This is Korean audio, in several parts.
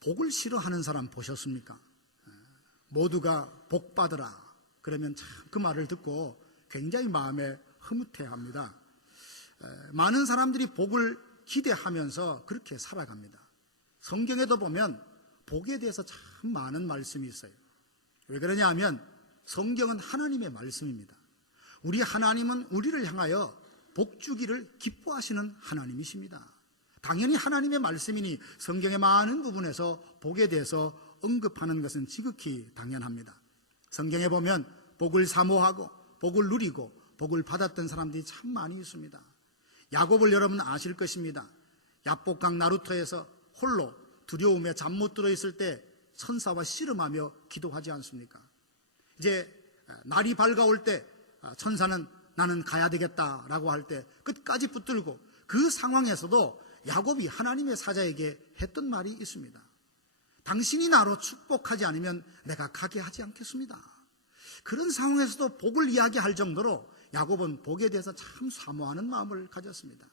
복을 싫어하는 사람 보셨습니까? 모두가 복 받으라 그러면 참 그 말을 듣고 굉장히 마음에 흐뭇해합니다. 많은 사람들이 복을 기대하면서 그렇게 살아갑니다. 성경에도 보면 복에 대해서 참 많은 말씀이 있어요. 왜 그러냐 하면 성경은 하나님의 말씀입니다. 우리 하나님은 우리를 향하여 복 주기를 기뻐하시는 하나님이십니다. 당연히 하나님의 말씀이니 성경의 많은 부분에서 복에 대해서 언급하는 것은 지극히 당연합니다. 성경에 보면 복을 사모하고 복을 누리고 복을 받았던 사람들이 참 많이 있습니다. 야곱을 여러분 아실 것입니다. 야복강 나루터에서 홀로 두려움에 잠 못 들어 있을 때 천사와 씨름하며 기도하지 않습니까? 이제 날이 밝아올 때 천사는 나는 가야 되겠다라고 할 때 끝까지 붙들고 그 상황에서도 야곱이 하나님의 사자에게 했던 말이 있습니다. 당신이 나로 축복하지 않으면 내가 가게 하지 않겠습니다. 그런 상황에서도 복을 이야기할 정도로 야곱은 복에 대해서 참 사모하는 마음을 가졌습니다.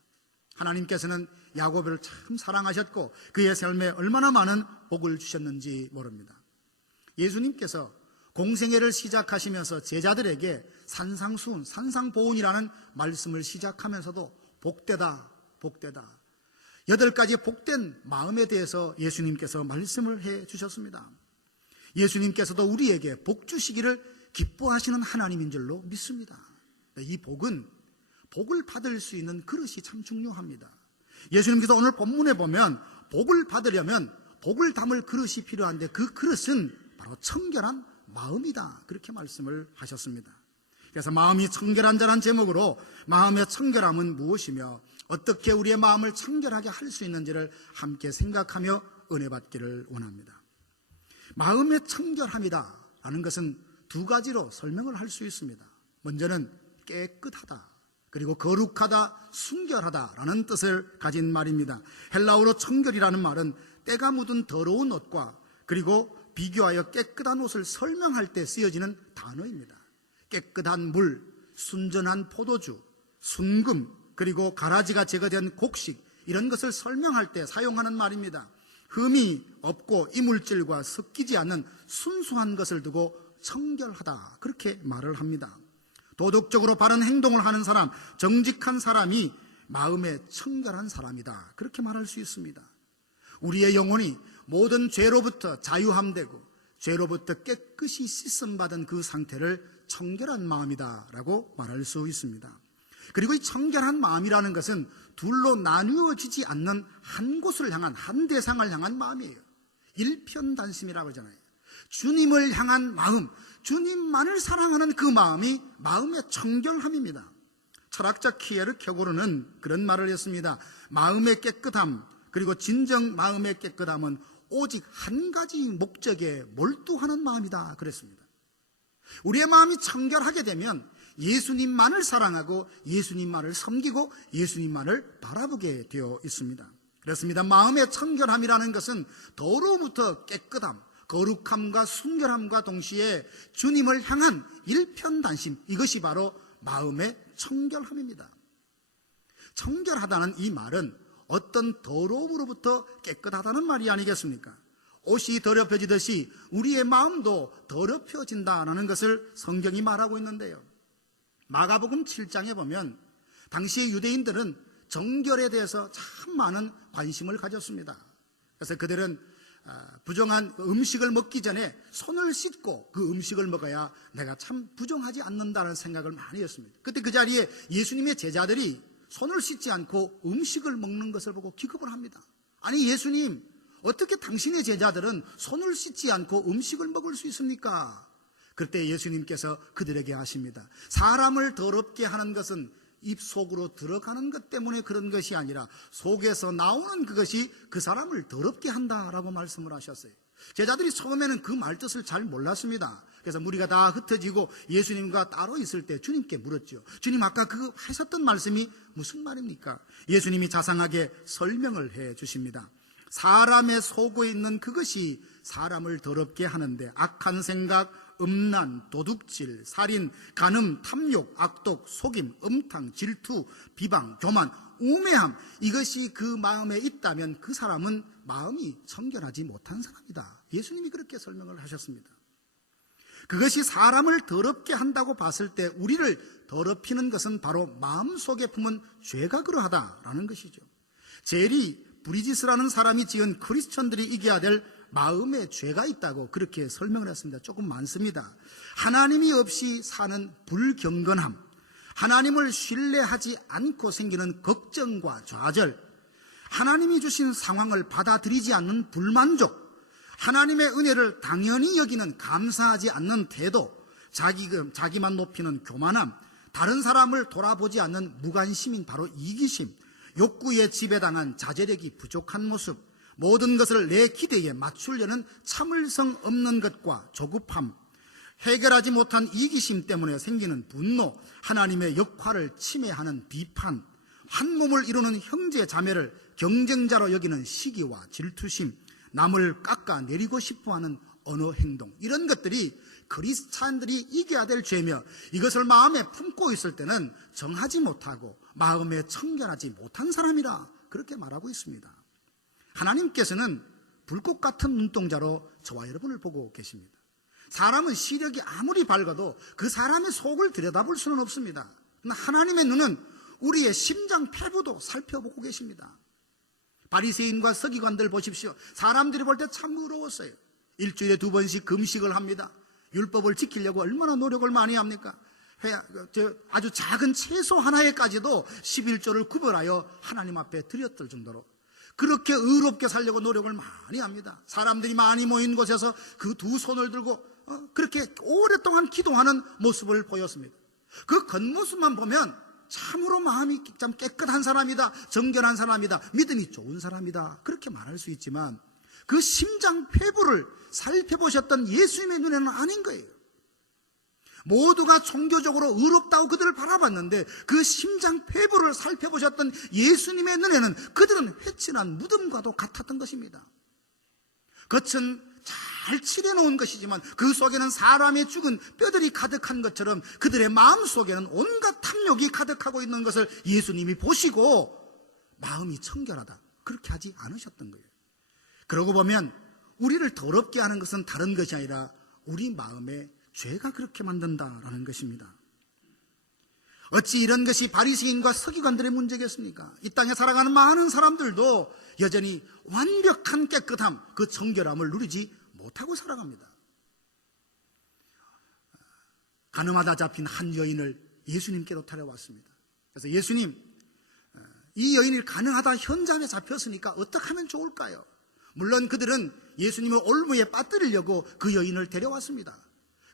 하나님께서는 야곱을 참 사랑하셨고 그의 삶에 얼마나 많은 복을 주셨는지 모릅니다. 예수님께서 공생애를 시작하시면서 제자들에게 산상수훈, 산상보훈이라는 말씀을 시작하면서도 복되다, 복되다 8가지 복된 마음에 대해서 예수님께서 말씀을 해 주셨습니다. 예수님께서도 우리에게 복 주시기를 기뻐하시는 하나님인 줄로 믿습니다. 이 복은 복을 받을 수 있는 그릇이 참 중요합니다. 예수님께서 오늘 본문에 보면 복을 받으려면 복을 담을 그릇이 필요한데 그 그릇은 바로 청결한 마음이다 그렇게 말씀을 하셨습니다. 그래서 마음이 청결한 자란 제목으로 마음의 청결함은 무엇이며 어떻게 우리의 마음을 청결하게 할 수 있는지를 함께 생각하며 은혜 받기를 원합니다. 마음의 청결함이다 라는 것은 2가지로 설명을 할 수 있습니다. 먼저는 깨끗하다 그리고 거룩하다, 순결하다라는 뜻을 가진 말입니다. 헬라어로 청결이라는 말은 때가 묻은 더러운 옷과 그리고 비교하여 깨끗한 옷을 설명할 때 쓰여지는 단어입니다. 깨끗한 물, 순전한 포도주, 순금, 그리고 가라지가 제거된 곡식 이런 것을 설명할 때 사용하는 말입니다. 흠이 없고 이물질과 섞이지 않는 순수한 것을 두고 청결하다 그렇게 말을 합니다. 도덕적으로 바른 행동을 하는 사람, 정직한 사람이 마음에 청결한 사람이다 그렇게 말할 수 있습니다. 우리의 영혼이 모든 죄로부터 자유함되고 죄로부터 깨끗이 씻음받은 그 상태를 청결한 마음이다 라고 말할 수 있습니다. 그리고 이 청결한 마음이라는 것은 둘로 나누어지지 않는 한 곳을 향한, 한 대상을 향한 마음이에요. 일편단심이라고 하잖아요. 주님을 향한 마음, 주님만을 사랑하는 그 마음이 마음의 청결함입니다. 철학자 키에르 켜고르는 그런 말을 했습니다. 마음의 깨끗함, 그리고 진정 마음의 깨끗함은 오직 한 가지 목적에 몰두하는 마음이다 그랬습니다. 우리의 마음이 청결하게 되면 예수님만을 사랑하고 예수님만을 섬기고 예수님만을 바라보게 되어 있습니다. 그렇습니다. 마음의 청결함이라는 것은 더러움부터 깨끗함, 거룩함과 순결함과 동시에 주님을 향한 일편단심, 이것이 바로 마음의 청결함입니다. 청결하다는 이 말은 어떤 더러움으로부터 깨끗하다는 말이 아니겠습니까? 옷이 더럽혀지듯이 우리의 마음도 더럽혀진다는 것을 성경이 말하고 있는데요. 마가복음 7장에 보면 당시의 유대인들은 정결에 대해서 참 많은 관심을 가졌습니다. 그래서 그들은 부정한 음식을 먹기 전에 손을 씻고 그 음식을 먹어야 내가 참 부정하지 않는다는 생각을 많이 했습니다. 그때 그 자리에 예수님의 제자들이 손을 씻지 않고 음식을 먹는 것을 보고 기겁을 합니다. 아니 예수님, 어떻게 당신의 제자들은 손을 씻지 않고 음식을 먹을 수 있습니까? 그때 예수님께서 그들에게 하십니다. 사람을 더럽게 하는 것은 입 속으로 들어가는 것 때문에 그런 것이 아니라 속에서 나오는 그것이 그 사람을 더럽게 한다라고 말씀을 하셨어요. 제자들이 처음에는 그 말뜻을 잘 몰랐습니다. 그래서 무리가 다 흩어지고 예수님과 따로 있을 때 주님께 물었죠. 주님, 아까 그 하셨던 말씀이 무슨 말입니까? 예수님이 자상하게 설명을 해 주십니다. 사람의 속에 있는 그것이 사람을 더럽게 하는데 악한 생각, 음란, 도둑질, 살인, 간음, 탐욕, 악독, 속임, 음탕, 질투, 비방, 교만, 우매함, 이것이 그 마음에 있다면 그 사람은 마음이 청결하지 못한 사람이다. 예수님이 그렇게 설명을 하셨습니다. 그것이 사람을 더럽게 한다고 봤을 때 우리를 더럽히는 것은 바로 마음속에 품은 죄가 그러하다라는 것이죠. 제리 브리지스라는 사람이 지은 크리스천들이 이겨야 될 마음의 죄가 있다고 그렇게 설명을 했습니다. 조금 많습니다. 하나님이 없이 사는 불경건함, 하나님을 신뢰하지 않고 생기는 걱정과 좌절, 하나님이 주신 상황을 받아들이지 않는 불만족, 하나님의 은혜를 당연히 여기는 감사하지 않는 태도, 자기만 높이는 교만함, 다른 사람을 돌아보지 않는 무관심인 바로 이기심, 욕구에 지배당한 자제력이 부족한 모습, 모든 것을 내 기대에 맞추려는 참을성 없는 것과 조급함, 해결하지 못한 이기심 때문에 생기는 분노, 하나님의 역할을 침해하는 비판, 한 몸을 이루는 형제 자매를 경쟁자로 여기는 시기와 질투심, 남을 깎아내리고 싶어하는 언어 행동, 이런 것들이 크리스찬들이 이겨야 될 죄며 이것을 마음에 품고 있을 때는 정하지 못하고 마음에 청결하지 못한 사람이라 그렇게 말하고 있습니다. 하나님께서는 불꽃 같은 눈동자로 저와 여러분을 보고 계십니다. 사람은 시력이 아무리 밝아도 그 사람의 속을 들여다볼 수는 없습니다. 그러나 하나님의 눈은 우리의 심장 폐부도 살펴보고 계십니다. 바리새인과 서기관들 보십시오. 사람들이 볼 때 참 의로웠어요. 일주일에 2번씩 금식을 합니다. 율법을 지키려고 얼마나 노력을 많이 합니까? 아주 작은 채소 하나에까지도 11조를 구별하여 하나님 앞에 드렸을 정도로 그렇게 의롭게 살려고 노력을 많이 합니다. 사람들이 많이 모인 곳에서 그 2손을 들고 그렇게 오랫동안 기도하는 모습을 보였습니다. 그 겉모습만 보면 참으로 마음이 참 깨끗한 사람이다, 정결한 사람이다, 믿음이 좋은 사람이다, 그렇게 말할 수 있지만 그 심장 폐부를 살펴보셨던 예수님의 눈에는 아닌 거예요. 모두가 종교적으로 의롭다고 그들을 바라봤는데 그 심장 폐부를 살펴보셨던 예수님의 눈에는 그들은 회칠한 무덤과도 같았던 것입니다. 겉은 잘 칠해놓은 것이지만 그 속에는 사람의 죽은 뼈들이 가득한 것처럼 그들의 마음속에는 온갖 탐욕이 가득하고 있는 것을 예수님이 보시고 마음이 청결하다, 그렇게 하지 않으셨던 거예요. 그러고 보면 우리를 더럽게 하는 것은 다른 것이 아니라 우리 마음에 죄가 그렇게 만든다라는 것입니다. 어찌 이런 것이 바리새인과 서기관들의 문제겠습니까? 이 땅에 살아가는 많은 사람들도 여전히 완벽한 깨끗함, 그 청결함을 누리지 못하고 살아갑니다. 가늠하다 잡힌 한 여인을 예수님께로 데려왔습니다. 그래서 예수님, 이 여인이 가늠하다 현장에 잡혔으니까 어떻게 하면 좋을까요? 물론 그들은 예수님을 올무에 빠뜨리려고 그 여인을 데려왔습니다.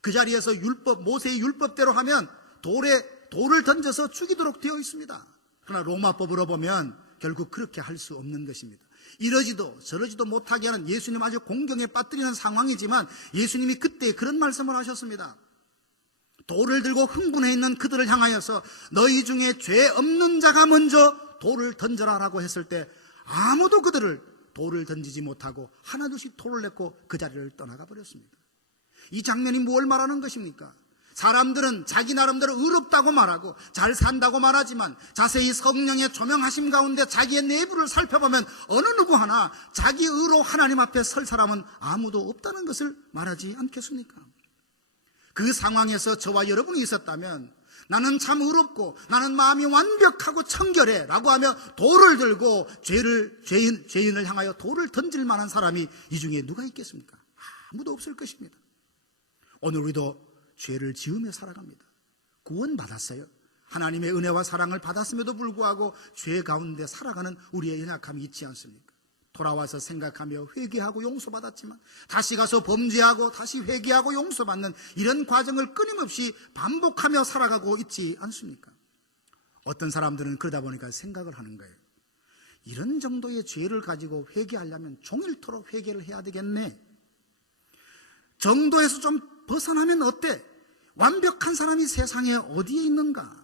그 자리에서 모세의 율법대로 하면 돌을 던져서 죽이도록 되어 있습니다. 그러나 로마법으로 보면 결국 그렇게 할 수 없는 것입니다. 이러지도 저러지도 못하게 하는 예수님 아주 공경에 빠뜨리는 상황이지만 예수님이 그때 그런 말씀을 하셨습니다. 돌을 들고 흥분해 있는 그들을 향하여서 너희 중에 죄 없는 자가 먼저 돌을 던져라 라고 했을 때 아무도 그들을 돌을 던지지 못하고 하나둘씩 돌을 냈고 그 자리를 떠나가 버렸습니다. 이 장면이 뭘 말하는 것입니까? 사람들은 자기 나름대로 의롭다고 말하고 잘 산다고 말하지만 자세히 성령의 조명하심 가운데 자기의 내부를 살펴보면 어느 누구 하나 자기 의로 하나님 앞에 설 사람은 아무도 없다는 것을 말하지 않겠습니까? 그 상황에서 저와 여러분이 있었다면 나는 참 의롭고 나는 마음이 완벽하고 청결해 라고 하며 돌을 들고 죄인을 향하여 돌을 던질 만한 사람이 이 중에 누가 있겠습니까? 아무도 없을 것입니다. 오늘 우리도 죄를 지으며 살아갑니다. 구원받았어요. 하나님의 은혜와 사랑을 받았음에도 불구하고 죄 가운데 살아가는 우리의 연약함이 있지 않습니까? 돌아와서 생각하며 회개하고 용서받았지만 다시 가서 범죄하고 다시 회개하고 용서받는 이런 과정을 끊임없이 반복하며 살아가고 있지 않습니까? 어떤 사람들은 그러다 보니까 생각을 하는 거예요. 이런 정도의 죄를 가지고 회개하려면 종일토록 회개를 해야 되겠네. 정도에서 좀 벗어나면 어때? 완벽한 사람이 세상에 어디에 있는가?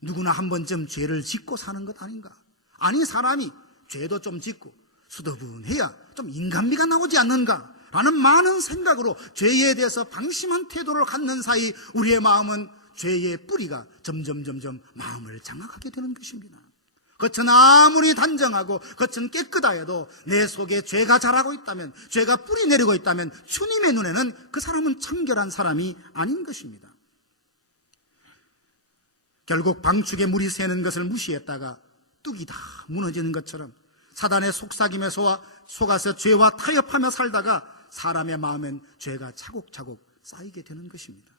누구나 한 번쯤 죄를 짓고 사는 것 아닌가? 아니, 사람이 죄도 좀 짓고 수더분해야 좀 인간미가 나오지 않는가? 라는 많은 생각으로 죄에 대해서 방심한 태도를 갖는 사이 우리의 마음은 죄의 뿌리가 점점 마음을 장악하게 되는 것입니다. 겉은 아무리 단정하고 겉은 깨끗하 해도 내 속에 죄가 자라고 있다면, 죄가 뿌리 내리고 있다면 주님의 눈에는 그 사람은 청결한 사람이 아닌 것입니다. 결국 방축에 물이 새는 것을 무시했다가 뚝이 다 무너지는 것처럼 사단의 속삭임에 속아서 죄와 타협하며 살다가 사람의 마음엔 죄가 차곡차곡 쌓이게 되는 것입니다.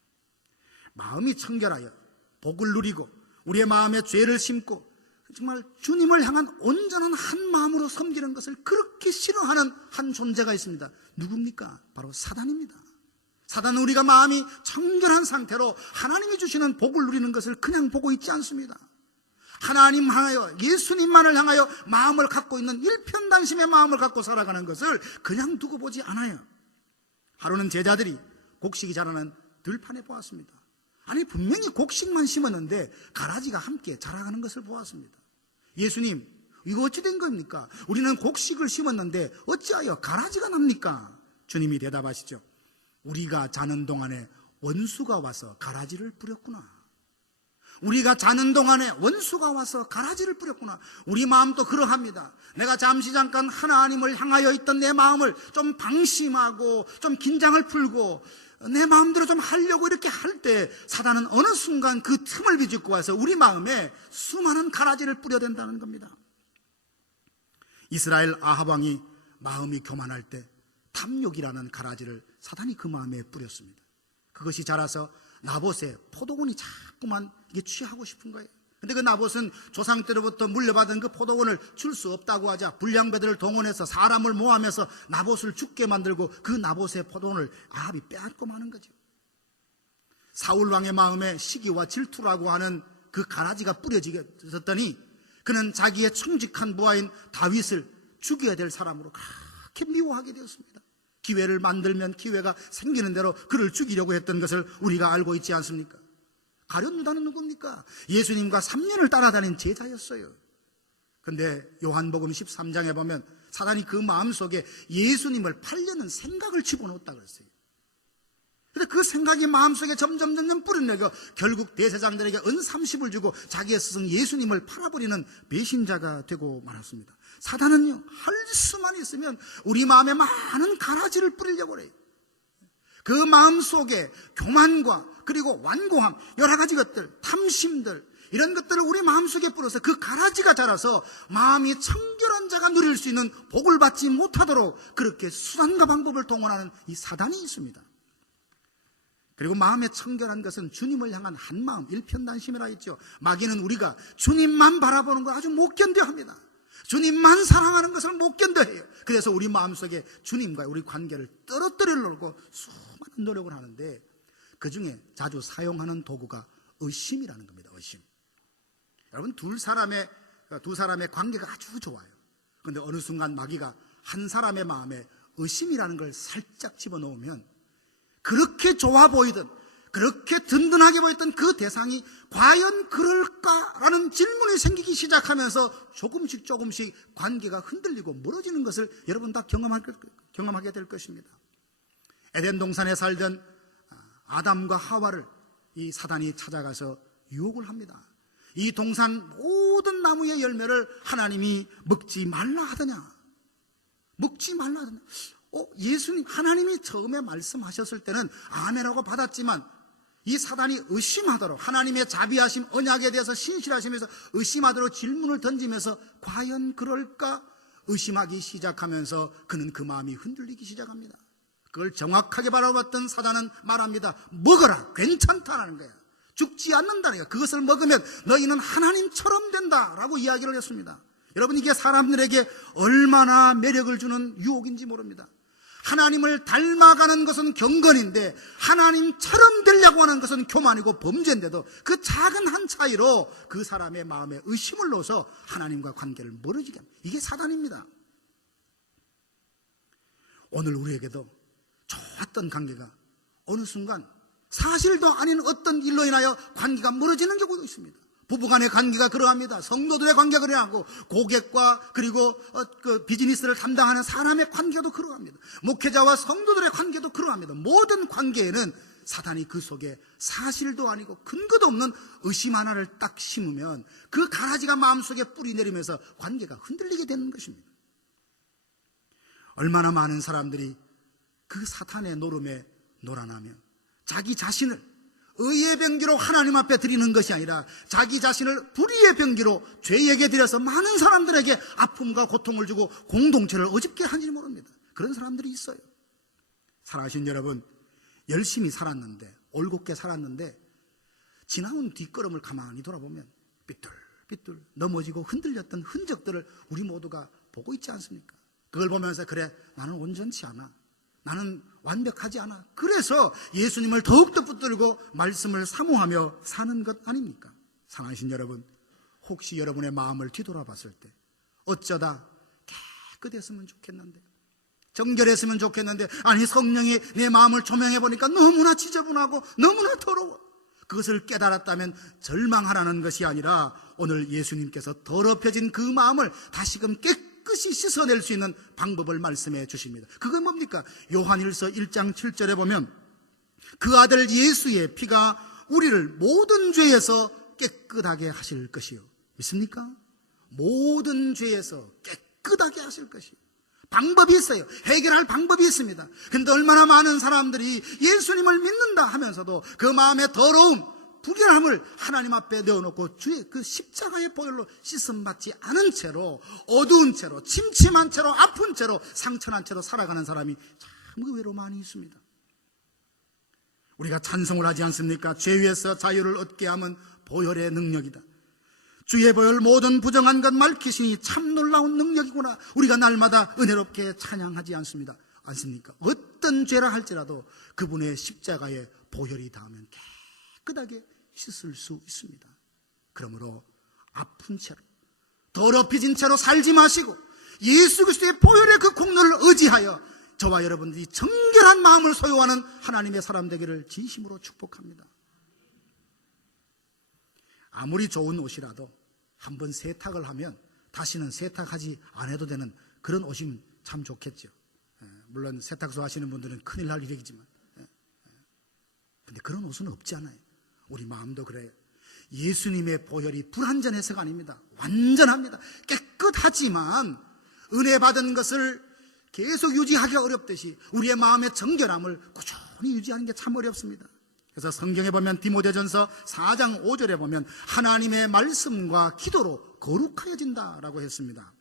마음이 청결하여 복을 누리고 우리의 마음에 죄를 심고 정말 주님을 향한 온전한 한 마음으로 섬기는 것을 그렇게 싫어하는 한 존재가 있습니다. 누굽니까? 바로 사단입니다. 사단은 우리가 마음이 청결한 상태로 하나님이 주시는 복을 누리는 것을 그냥 보고 있지 않습니다. 하나님 향하여, 예수님만을 향하여 마음을 갖고 있는 일편단심의 마음을 갖고 살아가는 것을 그냥 두고 보지 않아요. 하루는 제자들이 곡식이 자라는 들판에 보았습니다. 아니, 분명히 곡식만 심었는데 가라지가 함께 자라가는 것을 보았습니다. 예수님, 이거 어찌 된 겁니까? 우리는 곡식을 심었는데 어찌하여 가라지가 납니까? 주님이 대답하시죠. 우리가 자는 동안에 원수가 와서 가라지를 뿌렸구나. 우리가 자는 동안에 원수가 와서 가라지를 뿌렸구나. 우리 마음도 그러합니다. 내가 잠시 잠깐 하나님을 향하여 있던 내 마음을 좀 방심하고 좀 긴장을 풀고 내 마음대로 좀 하려고 이렇게 할 때 사단은 어느 순간 그 틈을 비집고 와서 우리 마음에 수많은 가라지를 뿌려댄다는 겁니다. 이스라엘 아합 왕이 마음이 교만할 때 탐욕이라는 가라지를 사단이 그 마음에 뿌렸습니다. 그것이 자라서 나봇의 포도원이 자꾸만 이게 취하고 싶은 거예요. 근데 그 나봇은 조상 때로부터 물려받은 그 포도원을 줄 수 없다고 하자 불량배들을 동원해서 사람을 모함해서 나봇을 죽게 만들고 그 나봇의 포도원을 아합이 빼앗고 마는 거죠. 사울 왕의 마음에 시기와 질투라고 하는 그 가라지가 뿌려졌더니 그는 자기의 충직한 부하인 다윗을 죽여야 될 사람으로 그렇게 미워하게 되었습니다. 기회를 만들면 기회가 생기는 대로 그를 죽이려고 했던 것을 우리가 알고 있지 않습니까? 가룟 유다는 누굽니까? 예수님과 3년을 따라다닌 제자였어요. 그런데 요한복음 13장에 보면 사단이 그 마음속에 예수님을 팔려는 생각을 집어넣었다 그랬어요. 그런데 그 생각이 마음속에 점점 뿌려내고 결국 대제사장들에게 은 30을 주고 자기의 스승 예수님을 팔아버리는 배신자가 되고 말았습니다. 사단은요, 할 수만 있으면 우리 마음에 많은 가라지를 뿌리려고 해요. 그 마음속에 교만과 그리고 완고함, 여러 가지 것들, 탐심들, 이런 것들을 우리 마음속에 뿌려서 그 가라지가 자라서 마음이 청결한 자가 누릴 수 있는 복을 받지 못하도록 그렇게 수단과 방법을 동원하는 이 사단이 있습니다. 그리고 마음에 청결한 것은 주님을 향한 한 마음, 일편단심이라 했죠. 마귀는 우리가 주님만 바라보는 걸 아주 못 견뎌합니다. 주님만 사랑하는 것을 못 견뎌해요. 그래서 우리 마음속에 주님과의 우리 관계를 떨어뜨리려고 수많은 노력을 하는데 그 중에 자주 사용하는 도구가 의심이라는 겁니다. 의심. 여러분, 두 사람의 관계가 아주 좋아요. 그런데 어느 순간 마귀가 한 사람의 마음에 의심이라는 걸 살짝 집어넣으면 그렇게 좋아 보이던, 그렇게 든든하게 보였던 그 대상이 과연 그럴까라는 질문이 생기기 시작하면서 조금씩 관계가 흔들리고 멀어지는 것을 여러분 다 경험하게 될 것입니다. 에덴 동산에 살던 아담과 하와를 이 사단이 찾아가서 유혹을 합니다. 이 동산 모든 나무의 열매를 하나님이 먹지 말라 하더냐? 먹지 말라 하더냐? 예수님, 하나님이 처음에 말씀하셨을 때는 아멘하고 받았지만 이 사단이 의심하도록 하나님의 자비하심, 언약에 대해서 신실하시면서 의심하도록 질문을 던지면서 과연 그럴까? 의심하기 시작하면서 그는 그 마음이 흔들리기 시작합니다. 그걸 정확하게 바라봤던 사단은 말합니다. 먹어라, 괜찮다라는 거야. 죽지 않는다는 거야. 그것을 먹으면 너희는 하나님처럼 된다라고 이야기를 했습니다. 여러분, 이게 사람들에게 얼마나 매력을 주는 유혹인지 모릅니다. 하나님을 닮아가는 것은 경건인데 하나님처럼 되려고 하는 것은 교만이고 범죄인데도 그 작은 한 차이로 그 사람의 마음에 의심을 넣어서 하나님과 관계를 멀어지게 합니다. 이게 사단입니다. 오늘 우리에게도 좋았던 관계가 어느 순간 사실도 아닌 어떤 일로 인하여 관계가 멀어지는 경우도 있습니다. 부부간의 관계가 그러합니다. 성도들의 관계가 그러하고 고객과 그리고 그 비즈니스를 담당하는 사람의 관계도 그러합니다. 목회자와 성도들의 관계도 그러합니다. 모든 관계에는 사단이 그 속에 사실도 아니고 근거도 없는 의심 하나를 딱 심으면 그 가라지가 마음속에 뿌리 내리면서 관계가 흔들리게 되는 것입니다. 얼마나 많은 사람들이 그 사탄의 노름에 놀아나며 자기 자신을 의의 병기로 하나님 앞에 드리는 것이 아니라 자기 자신을 불의의 병기로 죄에게 드려서 많은 사람들에게 아픔과 고통을 주고 공동체를 어집게 하는지 모릅니다. 그런 사람들이 있어요. 사랑하신 여러분, 열심히 살았는데, 올곧게 살았는데 지나온 뒷걸음을 가만히 돌아보면 삐뚤삐뚤 넘어지고 흔들렸던 흔적들을 우리 모두가 보고 있지 않습니까? 그걸 보면서 그래, 나는 온전치 않아, 나는 완벽하지 않아, 그래서 예수님을 더욱더 붙들고 말씀을 사모하며 사는 것 아닙니까? 사랑하신 여러분, 혹시 여러분의 마음을 뒤돌아봤을 때 어쩌다 깨끗했으면 좋겠는데, 정결했으면 좋겠는데, 아니 성령이 내 마음을 조명해 보니까 너무나 지저분하고 너무나 더러워, 그것을 깨달았다면 절망하라는 것이 아니라 오늘 예수님께서 더럽혀진 그 마음을 다시금 깨끗이 씻어낼 수 있는 방법을 말씀해 주십니다. 그건 뭡니까? 요한일서 1장 7절에 보면 그 아들 예수의 피가 우리를 모든 죄에서 깨끗하게 하실 것이요. 믿습니까? 모든 죄에서 깨끗하게 하실 것이요. 방법이 있어요. 해결할 방법이 있습니다. 그런데 얼마나 많은 사람들이 예수님을 믿는다 하면서도 그 마음의 더러움, 불결함을 하나님 앞에 내어놓고 주의 그 십자가의 보혈로 씻음받지 않은 채로, 어두운 채로, 침침한 채로, 아픈 채로, 상처난 채로 살아가는 사람이 참 의외로 많이 있습니다. 우리가 찬송을 하지 않습니까? 죄에서 자유를 얻게 함은 보혈의 능력이다. 주의 보혈 모든 부정한 것 밝히시니 참 놀라운 능력이구나. 우리가 날마다 은혜롭게 찬양하지 않습니까? 어떤 죄라 할지라도 그분의 십자가에 보혈이 닿으면 깨끗하게 씻을 수 있습니다. 그러므로 아픈 채로, 더럽혀진 채로 살지 마시고 예수 그리스도의 보혈의 그 공로를 의지하여 저와 여러분들이 정결한 마음을 소유하는 하나님의 사람 되기를 진심으로 축복합니다. 아무리 좋은 옷이라도 한번 세탁을 하면 다시는 세탁하지 않아도 되는 그런 옷이면 참 좋겠죠. 물론 세탁소 하시는 분들은 큰일 날 일이지만, 근데 그런 옷은 없잖아요. 우리 마음도 그래요. 예수님의 보혈이 불완전해서가 아닙니다. 완전합니다. 깨끗하지만 은혜 받은 것을 계속 유지하기가 어렵듯이 우리의 마음의 정결함을 꾸준히 유지하는 게 참 어렵습니다. 그래서 성경에 보면 디모데전서 4장 5절에 보면 하나님의 말씀과 기도로 거룩하여진다라고 했습니다.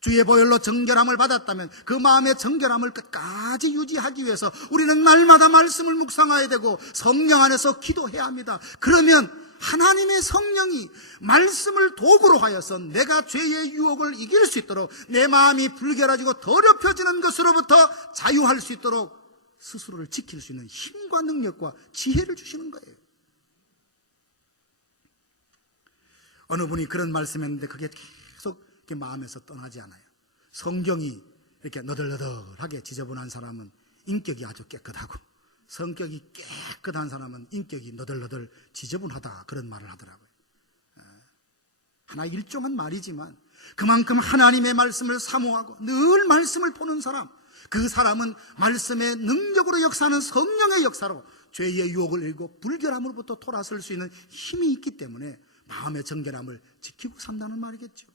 주의 보혈로 정결함을 받았다면 그 마음의 정결함을 끝까지 유지하기 위해서 우리는 날마다 말씀을 묵상해야 되고 성령 안에서 기도해야 합니다. 그러면 하나님의 성령이 말씀을 도구로 하여서 내가 죄의 유혹을 이길 수 있도록, 내 마음이 불결해지고 더럽혀지는 것으로부터 자유할 수 있도록 스스로를 지킬 수 있는 힘과 능력과 지혜를 주시는 거예요. 어느 분이 그런 말씀했는데 그게 계속 이렇게 마음에서 떠나지 않아요. 성경이 이렇게 너덜너덜하게 지저분한 사람은 인격이 아주 깨끗하고, 성격이 깨끗한 사람은 인격이 너덜너덜 지저분하다, 그런 말을 하더라고요. 하나 일종한 말이지만 그만큼 하나님의 말씀을 사모하고 늘 말씀을 보는 사람, 그 사람은 말씀의 능력으로 역사하는 성령의 역사로 죄의 유혹을 이기고 불결함으로부터 돌아설 수 있는 힘이 있기 때문에 마음의 정결함을 지키고 산다는 말이겠죠.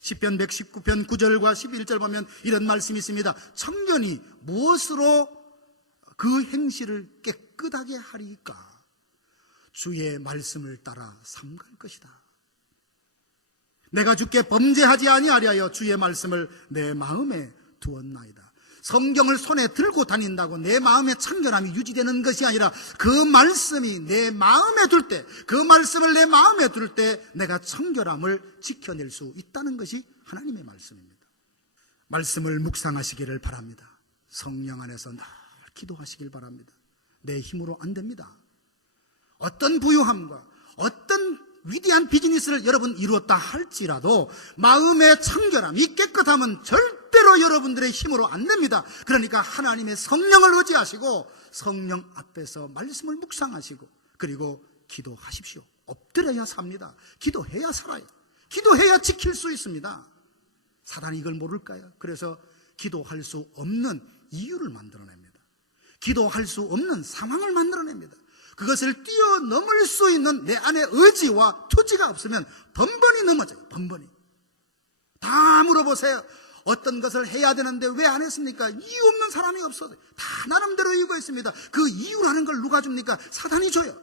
시편 119편 9절과 11절 보면 이런 말씀이 있습니다. 청년이 무엇으로 그 행실을 깨끗하게 하리까? 주의 말씀을 따라 삼갈 것이다. 내가 주께 범죄하지 아니하리하여 주의 말씀을 내 마음에 두었나이다. 성경을 손에 들고 다닌다고 내 마음의 청결함이 유지되는 것이 아니라 그 말씀이 내 마음에 둘 때, 그 말씀을 내 마음에 둘 때 내가 청결함을 지켜낼 수 있다는 것이 하나님의 말씀입니다. 말씀을 묵상하시기를 바랍니다. 성령 안에서 늘 기도하시길 바랍니다. 내 힘으로 안 됩니다. 어떤 부유함과 어떤 위대한 비즈니스를 여러분 이루었다 할지라도 마음의 청결함, 이 깨끗함은 절대로 여러분들의 힘으로 안 됩니다. 그러니까 하나님의 성령을 의지하시고 성령 앞에서 말씀을 묵상하시고 그리고 기도하십시오. 엎드려야 삽니다. 기도해야 살아요. 기도해야 지킬 수 있습니다. 사단이 이걸 모를까요? 그래서 기도할 수 없는 이유를 만들어냅니다. 기도할 수 없는 상황을 만들어냅니다. 그것을 뛰어넘을 수 있는 내 안에 의지와 투지가 없으면 번번이 넘어져요. 번번이. 다 물어보세요. 어떤 것을 해야 되는데 왜 안 했습니까? 이유 없는 사람이 없어요. 다 나름대로 이유가 있습니다. 그 이유라는 걸 누가 줍니까? 사단이 줘요.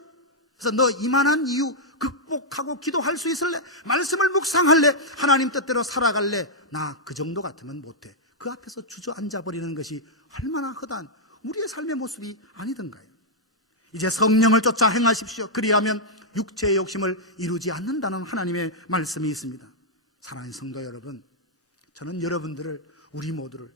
그래서 너 이만한 이유 극복하고 기도할 수 있을래? 말씀을 묵상할래? 하나님 뜻대로 살아갈래? 나 그 정도 같으면 못해. 그 앞에서 주저앉아 버리는 것이 얼마나 허다한 우리의 삶의 모습이 아니던가요? 이제 성령을 쫓아 행하십시오. 그리하면 육체의 욕심을 이루지 않는다는 하나님의 말씀이 있습니다. 사랑하는 성도 여러분, 저는 여러분들을, 우리 모두를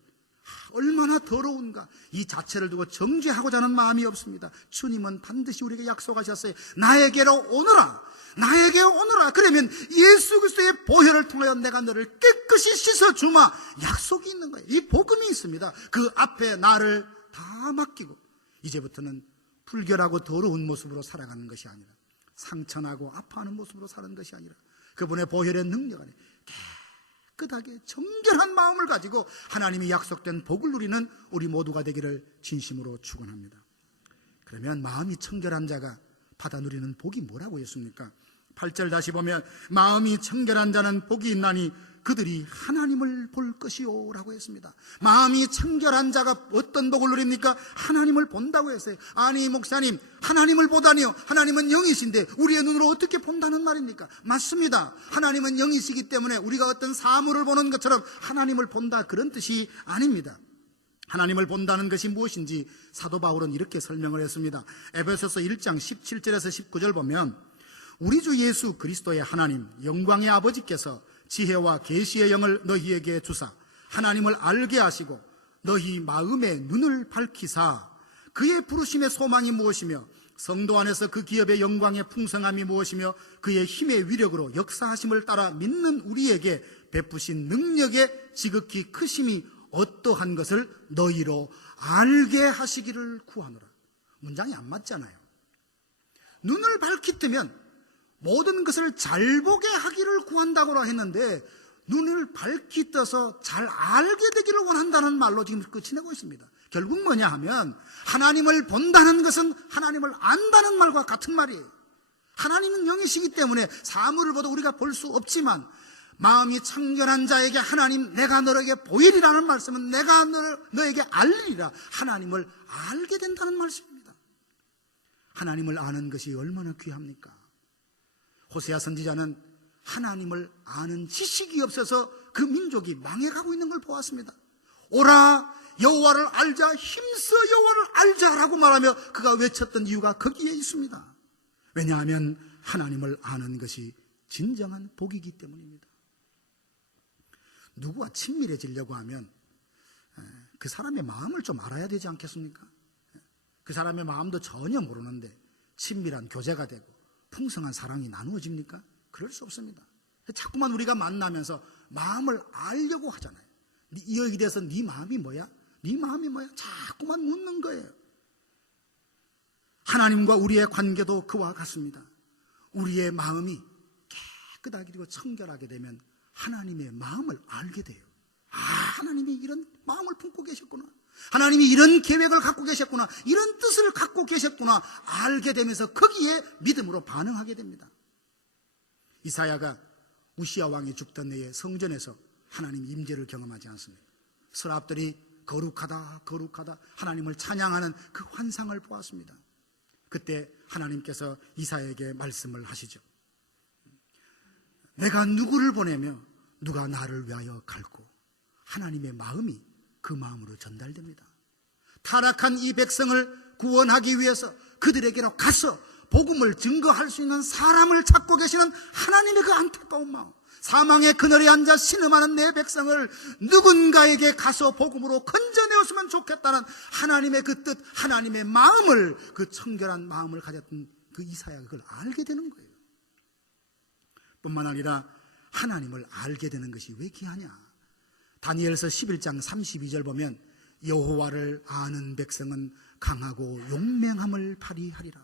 얼마나 더러운가 이 자체를 두고 정죄하고자 하는 마음이 없습니다. 주님은 반드시 우리에게 약속하셨어요. 나에게로 오너라, 나에게 오너라. 그러면 예수 그리스도의 보혈을 통하여 내가 너를 깨끗이 씻어주마. 약속이 있는 거예요. 이 복음이 있습니다. 그 앞에 나를 다 맡기고 이제부터는 불결하고 더러운 모습으로 살아가는 것이 아니라, 상처나고 아파하는 모습으로 사는 것이 아니라 그분의 보혈의 능력 안에 깨끗하게 정결한 마음을 가지고 하나님이 약속된 복을 누리는 우리 모두가 되기를 진심으로 축원합니다. 그러면 마음이 청결한 자가 받아 누리는 복이 뭐라고 했습니까? 8절 다시 보면 마음이 청결한 자는 복이 있나니 그들이 하나님을 볼 것이요 라고 했습니다. 마음이 청결한 자가 어떤 복을 누립니까? 하나님을 본다고 했어요. 아니 목사님, 하나님을 보다니요? 하나님은 영이신데 우리의 눈으로 어떻게 본다는 말입니까? 맞습니다. 하나님은 영이시기 때문에 우리가 어떤 사물을 보는 것처럼 하나님을 본다, 그런 뜻이 아닙니다. 하나님을 본다는 것이 무엇인지 사도 바울은 이렇게 설명을 했습니다. 에베소서 1장 17절에서 19절 보면 우리 주 예수 그리스도의 하나님 영광의 아버지께서 지혜와 계시의 영을 너희에게 주사 하나님을 알게 하시고 너희 마음의 눈을 밝히사 그의 부르심의 소망이 무엇이며 성도 안에서 그 기업의 영광의 풍성함이 무엇이며 그의 힘의 위력으로 역사하심을 따라 믿는 우리에게 베푸신 능력의 지극히 크심이 어떠한 것을 너희로 알게 하시기를 구하노라. 문장이 안 맞잖아요. 눈을 밝히 뜨면 모든 것을 잘 보게 하기를 구한다고 했는데 눈을 밝히 떠서 잘 알게 되기를 원한다는 말로 지금 끝이 내고 있습니다. 결국 뭐냐 하면 하나님을 본다는 것은 하나님을 안다는 말과 같은 말이에요. 하나님은 영이시기 때문에 사물을 보도 우리가 볼 수 없지만 마음이 청결한 자에게 하나님 내가 너에게 보이리라는 말씀은 내가 너에게 알리리라. 하나님을 알게 된다는 말씀입니다. 하나님을 아는 것이 얼마나 귀합니까? 호세아 선지자는 하나님을 아는 지식이 없어서 그 민족이 망해가고 있는 걸 보았습니다. 오라 여호와를 알자, 힘써 여호와를 알자라고 말하며 그가 외쳤던 이유가 거기에 있습니다. 왜냐하면 하나님을 아는 것이 진정한 복이기 때문입니다. 누구와 친밀해지려고 하면 그 사람의 마음을 좀 알아야 되지 않겠습니까? 그 사람의 마음도 전혀 모르는데 친밀한 교제가 되고 풍성한 사랑이 나누어집니까? 그럴 수 없습니다. 자꾸만 우리가 만나면서 마음을 알려고 하잖아요. 여기에 대해서 네 마음이 뭐야? 네 마음이 뭐야? 자꾸만 묻는 거예요. 하나님과 우리의 관계도 그와 같습니다. 우리의 마음이 깨끗하게 그리고 청결하게 되면 하나님의 마음을 알게 돼요. 아, 하나님이 이런 마음을 품고 계셨구나. 하나님이 이런 계획을 갖고 계셨구나. 이런 뜻을 갖고 계셨구나. 알게 되면서 거기에 믿음으로 반응하게 됩니다. 이사야가 우시야 왕이 죽던 해에 성전에서 하나님 임재를 경험하지 않습니까? 서랍들이 거룩하다 거룩하다 하나님을 찬양하는 그 환상을 보았습니다. 그때 하나님께서 이사야에게 말씀을 하시죠. 내가 누구를 보내며 누가 나를 위하여 갈고. 하나님의 마음이 그 마음으로 전달됩니다. 타락한 이 백성을 구원하기 위해서 그들에게로 가서 복음을 증거할 수 있는 사람을 찾고 계시는 하나님의 그 안타까운 마음, 사망의 그늘에 앉아 신음하는 내 백성을 누군가에게 가서 복음으로 건져내었으면 좋겠다는 하나님의 그 뜻, 하나님의 마음을, 그 청결한 마음을 가졌던 그 이사야가 그걸 알게 되는 거예요. 뿐만 아니라 하나님을 알게 되는 것이 왜 귀하냐? 다니엘서 11장 32절 보면 여호와를 아는 백성은 강하고 용맹함을 발휘하리라.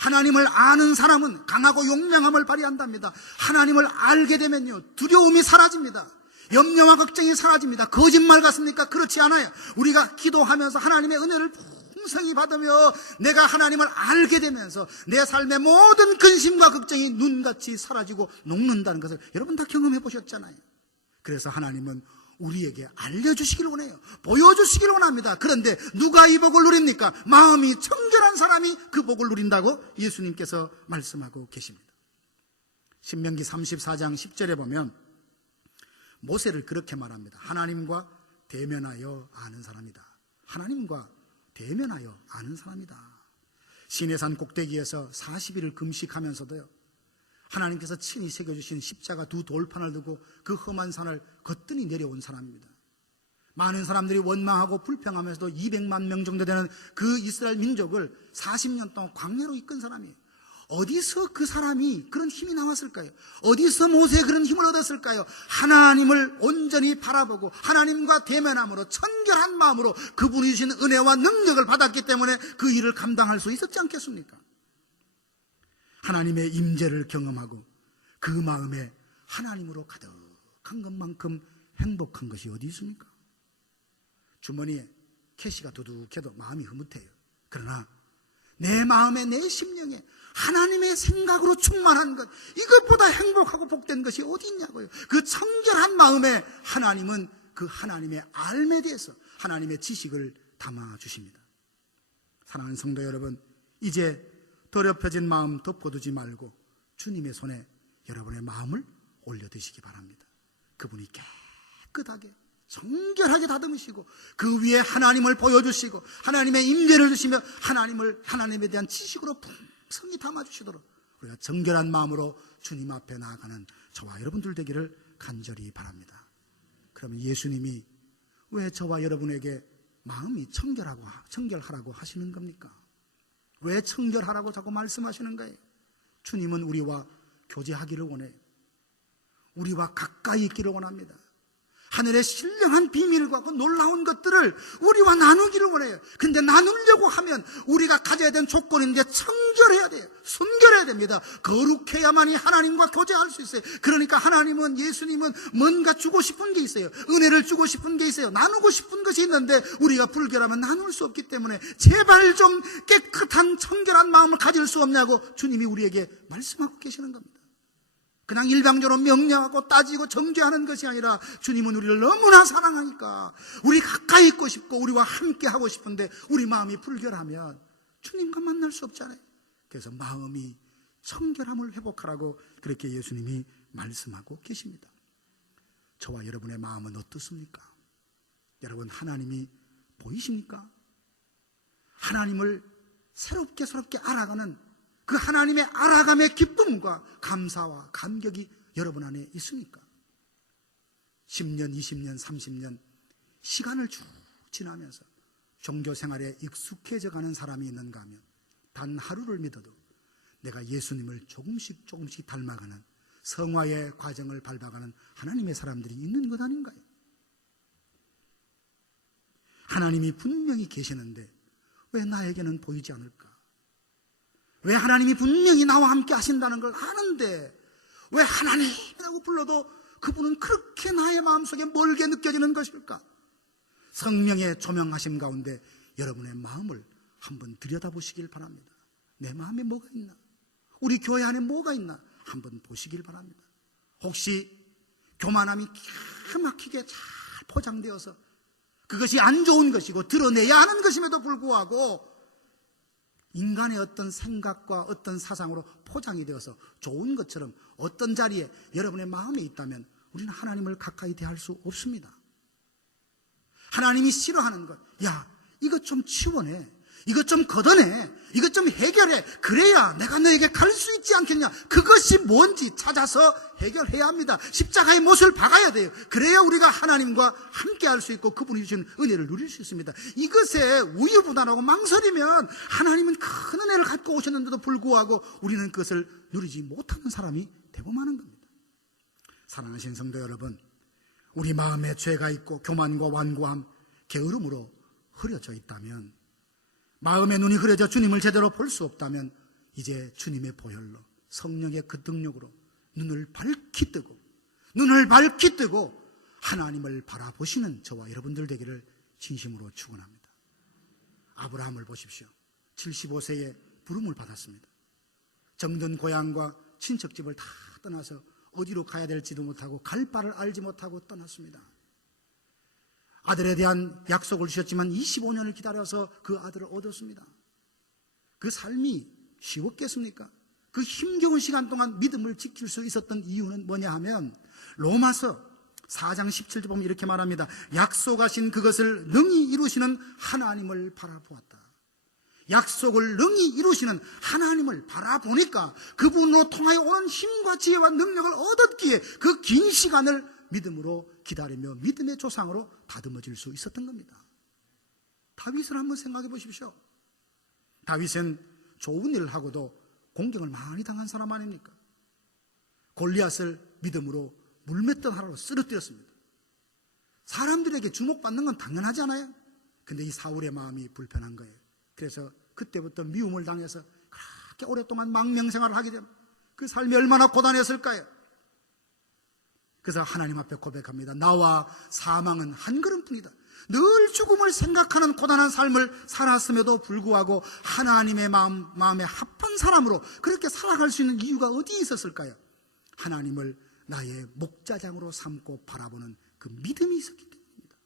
하나님을 아는 사람은 강하고 용맹함을 발휘한답니다. 하나님을 알게 되면요, 두려움이 사라집니다. 염려와 걱정이 사라집니다. 거짓말 같습니까? 그렇지 않아요. 우리가 기도하면서 하나님의 은혜를 풍성히 받으며 내가 하나님을 알게 되면서 내 삶의 모든 근심과 걱정이 눈같이 사라지고 녹는다는 것을 여러분 다 경험해 보셨잖아요. 그래서 하나님은 우리에게 알려주시길 원해요. 보여주시길 원합니다. 그런데 누가 이 복을 누립니까? 마음이 청결한 사람이 그 복을 누린다고 예수님께서 말씀하고 계십니다. 신명기 34장 10절에 보면 모세를 그렇게 말합니다. 하나님과 대면하여 아는 사람이다. 하나님과 대면하여 아는 사람이다. 시내산 꼭대기에서 40일을 금식하면서도요, 하나님께서 친히 새겨주신 십자가 두 돌판을 두고 그 험한 산을 거뜬히 내려온 사람입니다. 많은 사람들이 원망하고 불평하면서도 200만 명 정도 되는 그 이스라엘 민족을 40년 동안 광야로 이끈 사람이에요. 어디서 그 사람이 그런 힘이 나왔을까요? 어디서 모세가 그런 힘을 얻었을까요? 하나님을 온전히 바라보고 하나님과 대면함으로 청결한 마음으로 그분이 주신 은혜와 능력을 받았기 때문에 그 일을 감당할 수 있었지 않겠습니까? 하나님의 임재를 경험하고 그 마음에 하나님으로 가득한 것만큼 행복한 것이 어디 있습니까? 주머니에 캐시가 두둑해도 마음이 흐뭇해요. 그러나 내 마음에, 내 심령에 하나님의 생각으로 충만한 것, 이것보다 행복하고 복된 것이 어디 있냐고요. 그 청결한 마음에 하나님은 그 하나님의 알에 대해서 하나님의 지식을 담아주십니다. 사랑하는 성도 여러분, 이제 더럽혀진 마음 덮어두지 말고 주님의 손에 여러분의 마음을 올려드시기 바랍니다. 그분이 깨끗하게 정결하게 다듬으시고 그 위에 하나님을 보여주시고 하나님의 임재를 주시며 하나님에 대한 지식으로 풍성히 담아주시도록 우리가 정결한 마음으로 주님 앞에 나아가는 저와 여러분들 되기를 간절히 바랍니다. 그러면 예수님이 왜 저와 여러분에게 마음이 청결하라고 하시는 겁니까? 왜 청결하라고 자꾸 말씀하시는 거예요? 주님은 우리와 교제하기를 원해요. 우리와 가까이 있기를 원합니다. 하늘의 신령한 비밀과 그 놀라운 것들을 우리와 나누기를 원해요. 근데 나누려고 하면 우리가 가져야 되는 조건인데 청결해야 돼요. 순결해야 됩니다. 거룩해야만이 하나님과 교제할 수 있어요. 그러니까 하나님은, 예수님은 뭔가 주고 싶은 게 있어요. 은혜를 주고 싶은 게 있어요. 나누고 싶은 것이 있는데 우리가 불결하면 나눌 수 없기 때문에 제발 좀 깨끗한 청결한 마음을 가질 수 없냐고 주님이 우리에게 말씀하고 계시는 겁니다. 그냥 일방적으로 명령하고 따지고 정죄하는 것이 아니라 주님은 우리를 너무나 사랑하니까 우리 가까이 있고 싶고 우리와 함께 하고 싶은데 우리 마음이 불결하면 주님과 만날 수 없잖아요. 그래서 마음이 청결함을 회복하라고 그렇게 예수님이 말씀하고 계십니다. 저와 여러분의 마음은 어떻습니까? 여러분, 하나님이 보이십니까? 하나님을 새롭게 알아가는 그 하나님의 알아감의 기쁨과 감사와 감격이 여러분 안에 있습니까? 10년, 20년, 30년 시간을 쭉 지나면서 종교 생활에 익숙해져 가는 사람이 있는가 하면 단 하루를 믿어도 내가 예수님을 조금씩 닮아가는 성화의 과정을 밟아가는 하나님의 사람들이 있는 것 아닌가요? 하나님이 분명히 계시는데 왜 나에게는 보이지 않을까? 왜 하나님이 분명히 나와 함께 하신다는 걸 아는데 왜 하나님이라고 불러도 그분은 그렇게 나의 마음속에 멀게 느껴지는 것일까? 성령의 조명하심 가운데 여러분의 마음을 한번 들여다보시길 바랍니다. 내 마음에 뭐가 있나? 우리 교회 안에 뭐가 있나? 한번 보시길 바랍니다. 혹시 교만함이 기가 막히게 잘 포장되어서 그것이 안 좋은 것이고 드러내야 하는 것임에도 불구하고 인간의 어떤 생각과 어떤 사상으로 포장이 되어서 좋은 것처럼 어떤 자리에 여러분의 마음에 있다면 우리는 하나님을 가까이 대할 수 없습니다. 하나님이 싫어하는 것, 야, 이것 좀 치워내, 이것 좀 걷어내, 이것 좀 해결해. 그래야 내가 너에게 갈 수 있지 않겠냐. 그것이 뭔지 찾아서 해결해야 합니다. 십자가의 못을 박아야 돼요. 그래야 우리가 하나님과 함께 할 수 있고 그분이 주신 은혜를 누릴 수 있습니다. 이것에 우유부단하고 망설이면 하나님은 큰 은혜를 갖고 오셨는데도 불구하고 우리는 그것을 누리지 못하는 사람이 되고 마는 겁니다. 사랑하신 성도 여러분, 우리 마음에 죄가 있고 교만과 완고함, 게으름으로 흐려져 있다면, 마음의 눈이 흐려져 주님을 제대로 볼 수 없다면 이제 주님의 보혈로, 성령의 그 능력으로 눈을 밝히 뜨고 하나님을 바라보시는 저와 여러분들 되기를 진심으로 축원합니다. 아브라함을 보십시오. 75세에 부름을 받았습니다. 정든 고향과 친척집을 다 떠나서 어디로 가야 될지도 못하고 갈 바를 알지 못하고 떠났습니다. 아들에 대한 약속을 주셨지만 25년을 기다려서 그 아들을 얻었습니다. 그 삶이 쉬웠겠습니까? 그 힘겨운 시간 동안 믿음을 지킬 수 있었던 이유는 뭐냐 하면 로마서 4장 17절 보면 이렇게 말합니다. 약속하신 그것을 능히 이루시는 하나님을 바라보았다. 약속을 능히 이루시는 하나님을 바라보니까 그분으로 통하여 오는 힘과 지혜와 능력을 얻었기에 그 긴 시간을 믿음으로 기다리며 믿음의 조상으로 다듬어질 수 있었던 겁니다. 다윗을 한번 생각해 보십시오. 다윗은 좋은 일을 하고도 공경을 많이 당한 사람 아닙니까? 골리앗을 믿음으로 물맷돌 하나로 쓰러뜨렸습니다. 사람들에게 주목받는 건 당연하지 않아요? 근데 이 사울의 마음이 불편한 거예요. 그래서 그때부터 미움을 당해서 그렇게 오랫동안 망명생활을 하게 되면 그 삶이 얼마나 고단했을까요? 그래서 하나님 앞에 고백합니다. 나와 사망은 한 걸음뿐이다. 늘 죽음을 생각하는 고단한 삶을 살았음에도 불구하고 하나님의 마음에 합한 사람으로 그렇게 살아갈 수 있는 이유가 어디에 있었을까요? 하나님을 나의 목자장으로 삼고 바라보는 그 믿음이 있었기 때문입니다.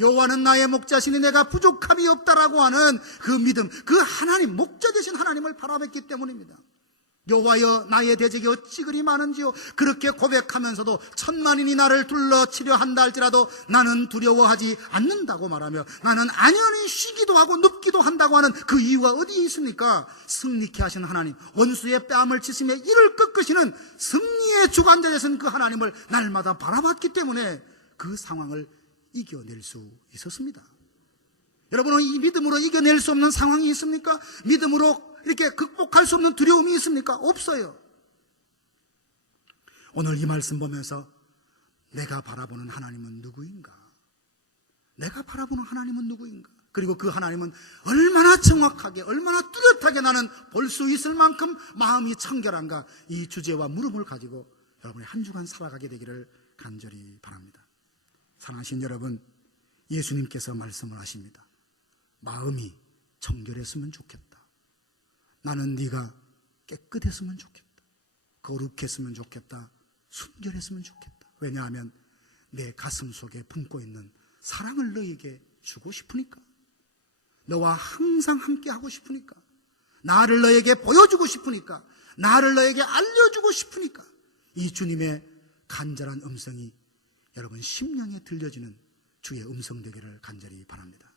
여호와는 나의 목자시니 내가 부족함이 없다라고 하는 그 믿음, 그 하나님, 목자 되신 하나님을 바라봤기 때문입니다. 여호와여 나의 대적이 어찌 그리 많은지요. 그렇게 고백하면서도 천만인이 나를 둘러치려 한다 할지라도 나는 두려워하지 않는다고 말하며 나는 안연히 쉬기도 하고 눕기도 한다고 하는 그 이유가 어디에 있습니까? 승리케 하신 하나님, 원수의 뺨을 치시며 이를 꺾으시는 승리의 주관자 되신 그 하나님을 날마다 바라봤기 때문에 그 상황을 이겨낼 수 있었습니다. 여러분은 이 믿음으로 이겨낼 수 없는 상황이 있습니까? 믿음으로 이렇게 극복할 수 없는 두려움이 있습니까? 없어요. 오늘 이 말씀 보면서 내가 바라보는 하나님은 누구인가? 내가 바라보는 하나님은 누구인가? 그리고 그 하나님은 얼마나 정확하게, 얼마나 뚜렷하게 나는 볼 수 있을 만큼 마음이 청결한가? 이 주제와 물음을 가지고 여러분이 한 주간 살아가게 되기를 간절히 바랍니다. 사랑하신 여러분, 예수님께서 말씀을 하십니다. 마음이 청결했으면 좋겠다. 나는 네가 깨끗했으면 좋겠다. 거룩했으면 좋겠다. 순결했으면 좋겠다. 왜냐하면 내 가슴 속에 품고 있는 사랑을 너에게 주고 싶으니까. 너와 항상 함께 하고 싶으니까. 나를 너에게 보여주고 싶으니까. 나를 너에게 알려주고 싶으니까. 이 주님의 간절한 음성이 여러분 심령에 들려지는 주의 음성 되기를 간절히 바랍니다.